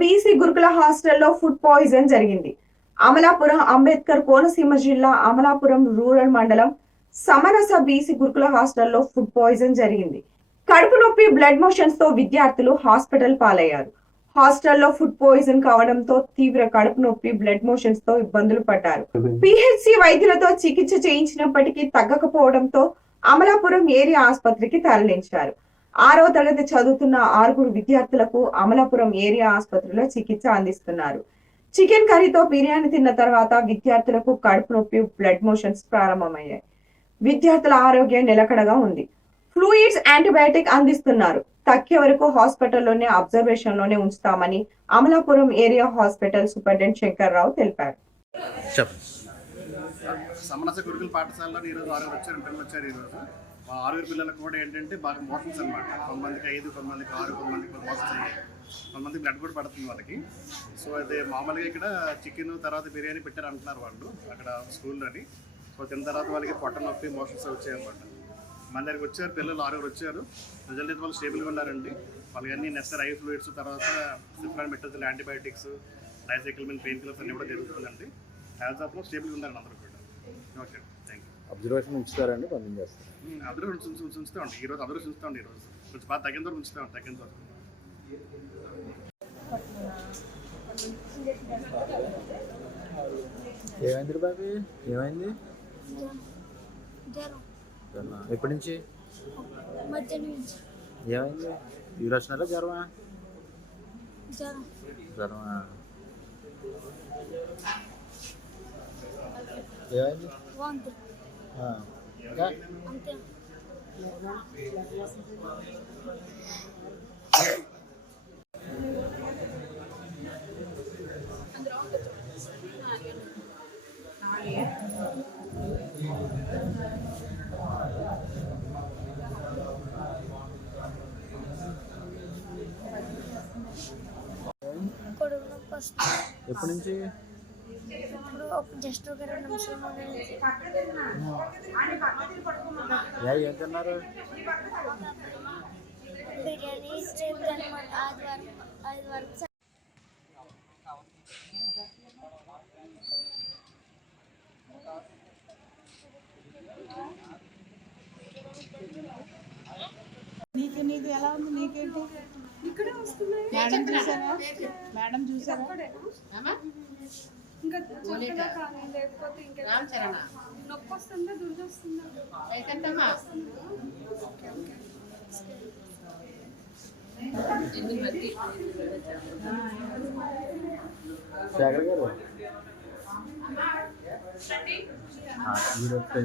BC గురుకుల హాస్టల్లో food poison జరిగింది. అమలాపురం అంబేద్కర్ కోనసీమ జిల్లా అమలాపురం రూరల్ మండలం సమరస బీసీ గురుకుల హాస్టల్లో ఫుడ్ పాయిజన్ జరిగింది. కడుపు నొప్పి బ్లడ్ మోషన్స్తో విద్యార్థులు హాస్పిటల్ పాలయ్యారు. హాస్టల్లో ఫుడ్ పాయిజన్ కావడంతో తీవ్ర కడుపు నొప్పి బ్లడ్ మోషన్స్తో ఇబ్బందులు పడ్డారు. పిహెచ్సి వైద్యులతో చికిత్స చేయించినప్పటికీ తగ్గకపోవడంతో అమలాపురం ఏరియా ఆసుపత్రికి తరలించారు. ఆరో తరగతి చదువుతున్న ఆరుగురు విద్యార్థులకు అమలాపురం ఏరియా ఆసుపత్రిలో చికిత్స అందిస్తున్నారు. చికెన్ కర్రీతో బిర్యానీ తిన్న తర్వాత విద్యార్థులకు కడుపు నొప్పి బ్లడ్ మోషన్స్ ప్రారంభమయ్యాయి. విద్యార్థుల ఆరోగ్యం నిలకడగా ఉంది. ఫ్లూయిడ్స్ యాంటీబయాటిక్ అందిస్తున్నారు. తక్కే వరకు హాస్పిటల్లోనే అబ్జర్వేషన్లోనే ఉంచుతామని Amalapuram area hospital superintendent Shankar Rao తెలిపారు సమరస గురుకుల పాఠశాలలో ఈరోజు ఆరుగురు వచ్చారు పిల్లలు వచ్చారు ఈరోజు. ఆరుగురు పిల్లలకు కూడా ఏంటంటే బాగా మోషన్స్ అనమాట కొంతమందికి ఐదు కొంతమందికి ఆరు కొంతమందికి మోషన్స్ అయ్యాయి. కొంతమందికి బ్లడ్ కూడా పడుతుంది వాళ్ళకి. సో అయితే మామూలుగా ఇక్కడ చికెన్ తర్వాత బిర్యానీ పెట్టారు అంటున్నారు వాళ్ళు అక్కడ స్కూల్లోని. సో తిన్న తర్వాత వాళ్ళకి పొట్ట నొప్పి మోషన్స్ వచ్చాయన్నమాట మన దగ్గరికి వచ్చారు పిల్లలు ఆరుగురు వచ్చారు. రిజల్ట్ అయితే వాళ్ళు స్టేబుల్గా ఉన్నారండి. వాళ్ళకి అన్ని నెసర్ ఐ ఫ్లూయిడ్స్ తర్వాత సిఫ్రాన్ మెట్టల్ యాంటీబయాటిక్స్ మీద పెయిన్ కిల్లర్స్ అన్ని కూడా జరుగుతుందండి. యాజ్ ఆఫ్ స్టేబుల్గా ఉన్నారు అందరూ కూడా. ఓకే అబ్జర్వేషన్ ఉంచుతారండి ఈరోజు కొంచెం బాగా తగ్గిన వరకు ఉంచుతామండి తగ్గిన వరకు ఏమైంది బాబీ? ఏమైంది? జ్వరమా? ఎప్పటి నుంచి? ఏమైంది? యూరోషనలా జ్వరమా? జ్వరం. జ్వరమా? ఏమైంది? అంతే కడుపు నొప్పి వస్తుంది ఎప్పటి నుంచి ఇప్పుడు ఒక జస్ట్ ఒక రెండు నిమిషాలు నుంచి యా ఏం తిన్నారు? బిర్యానీ స్టేప్ అనమాట ఆదివారం ఆదివారం సా- నీకు నీకు ఎలా ఉంది? నీకేంటి? మేడం చూసారా మేడం చూసారా ఇంకా చక్కగా కానీ లేకపోతే ఇంకా నొప్పి వస్తుందా దుర్ది వస్తుందా శేఖర్ గారు.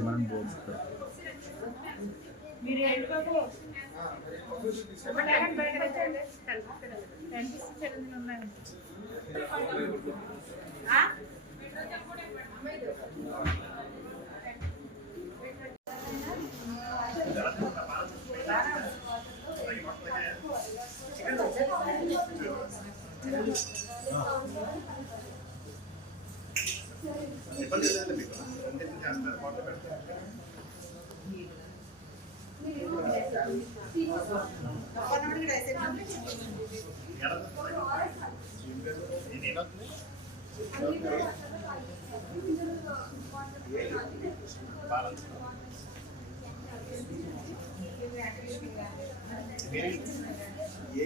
మనం బోర్డు ఇబ్బంది లేదండి మీకు అన్నిటిని ఏ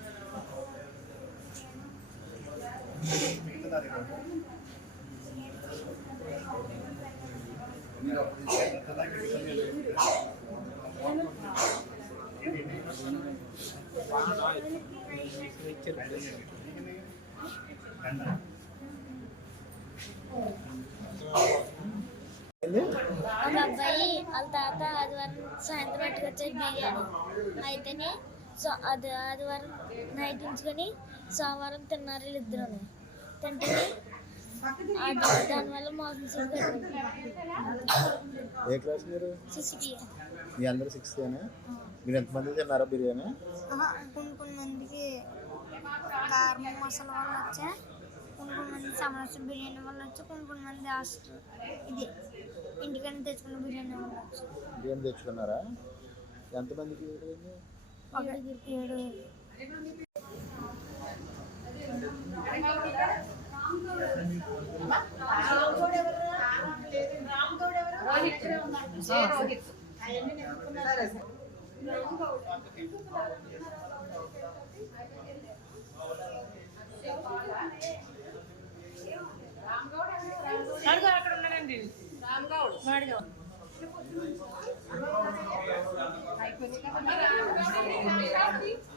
అబ్బాయి వాళ్ళ తాత ఆదివారం సాయంత్రం పట్టుకొచ్చారు బిర్యానీ. అయితేనే సో అది ఆదివారం నైట్ ఉంచుకొని సోమవారం తిన్నారు వీళ్ళిద్దరు. తింటే దానివల్ల మోషన్స్ ఏ క్లాస్ మీరు? మీ అందరు సిక్స్త్ మీరు ఎంతమంది తిన్నారా బిర్యానీ? కొన్ని కొన్ని మందికి కారం మసాలా వల్ల వచ్చా కొన్ని కొన్ని మంది సమోసా బిర్యానీ వల్ల వచ్చి కొన్ని కొన్ని మంది హాస్టల్ ఇది. ఇంటికన్నా తెచ్చుకున్న బిర్యానీ వల్ల వచ్చి. బిర్యానీ తెచ్చుకున్నారా? ఎంతమందికి ఏడు అక్కడ ఉన్నానండి మాడిగా రామ్ గౌడ్